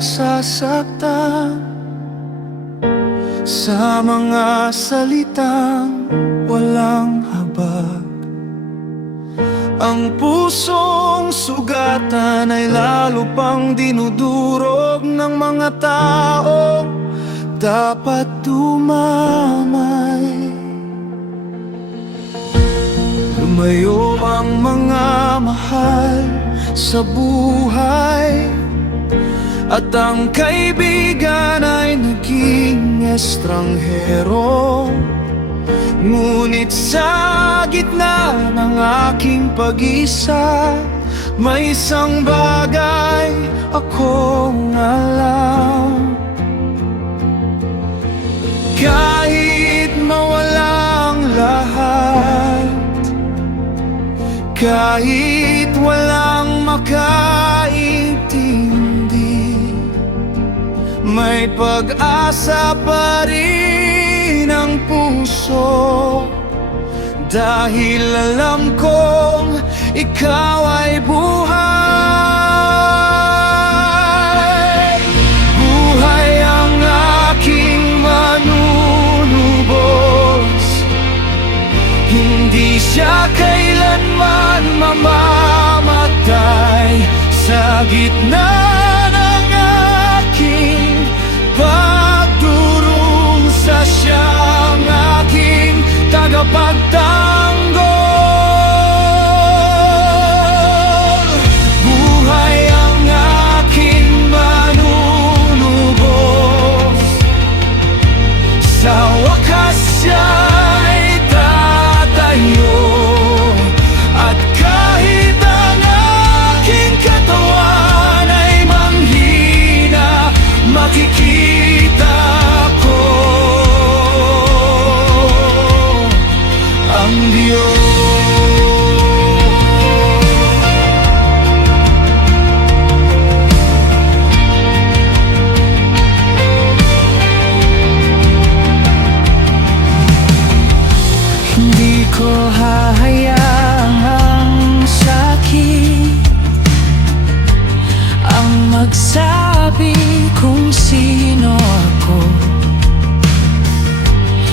Sasaktan sa mga salitang walang habag. Ang pusong sugatan ay lalo pang dinudurog ng mga taong dapat dumamay. Lumayo ang mga mahal sa buhay, at ang kaibigan ay naging estranghero. Ngunit sa gitna ng aking pag-isa, may isang bagay akong alam. Kahit mawalang lahat, kahit walang makaintindi, may pag-asa pa rin ang puso, dahil alam kong ikaw ay buhay. Buhay ang aking manunubos, hindi siya kailanman mamamatay. Sa gitna ng aking pagdurong, sa siyang aking tagapagtanggol. Buhay ang aking manunubos, sa wakas siya'y tatayo. At kahit ang aking katawan ay manghina, makikita ko ang Diyos. Hindi ko hahayaang sakit ang magsabi kung sino ako.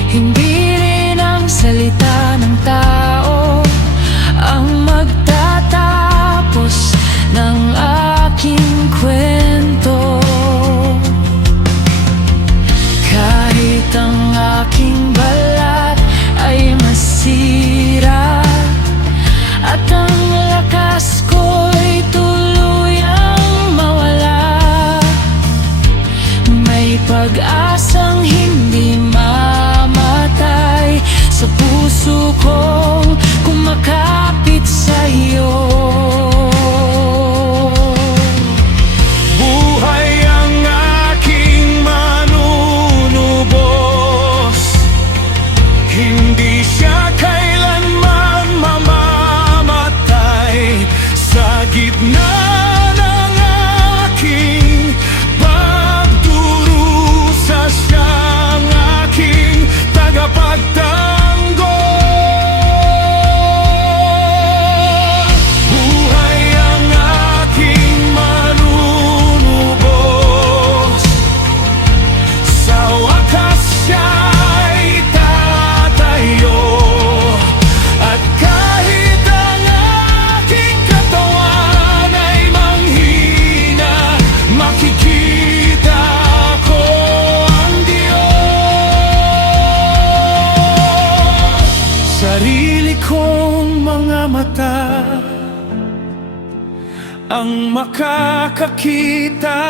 Hindi rin ang salita ng tao ang magtatapos ng aking kwento. Kahit ang aking balat ay masira, at ang lakas ko'y tuluyang mawala, may pag-asang hindi mamatay sa puso kong kumakapit sa'yo. Buhay ang aking manunubos, hindi siya kailanman mamamatay. Sa gitna ng aking pagdurusa, siyang aking tagapagtanggol. Buhay ang aking manunubos, sa wakas siya'y tatayo. At kahit ang aking katawan ay manghina, makikita ko ang Diyos. Sarili kong mga mata ang makakakita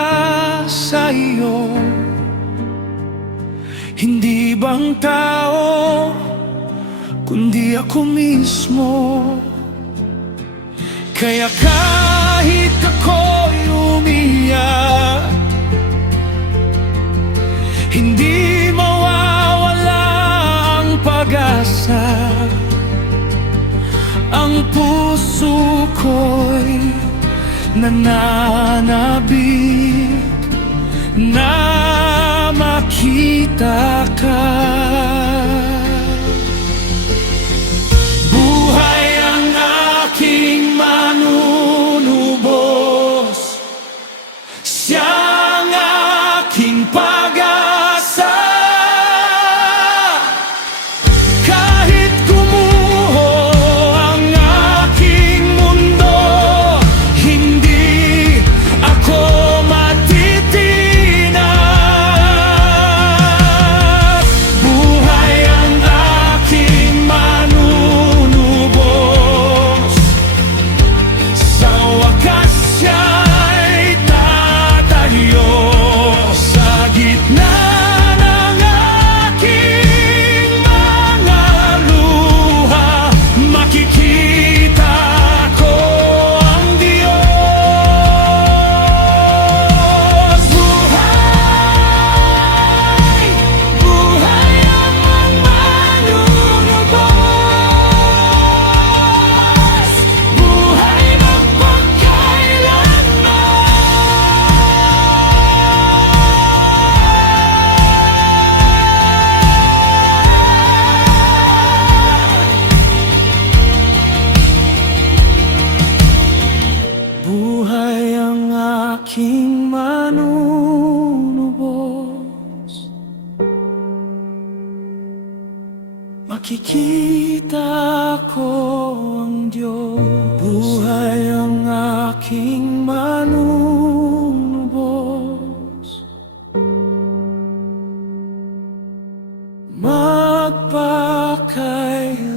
sa iyo, hindi bang tao, kundi ako mismo. Kaya kahit ako'y umiyak, nananabik na makita ka. Buhay ang aking manunubos, siyang aking pag-asa. Kahit gumuho ang aking mundo, hindi ako matitinag. Buhay ang aking manunubos, sa wakas siya'y tatayo. Sa gitna ng aking mga luha, makikita ko ang Diyos. Buhay, buhay ang manunubos, buhay magpagkailanman. Buhay ang aking manunubos, makikita ko ang Diyos. Buhay ang aking manunubos, magpakailanman.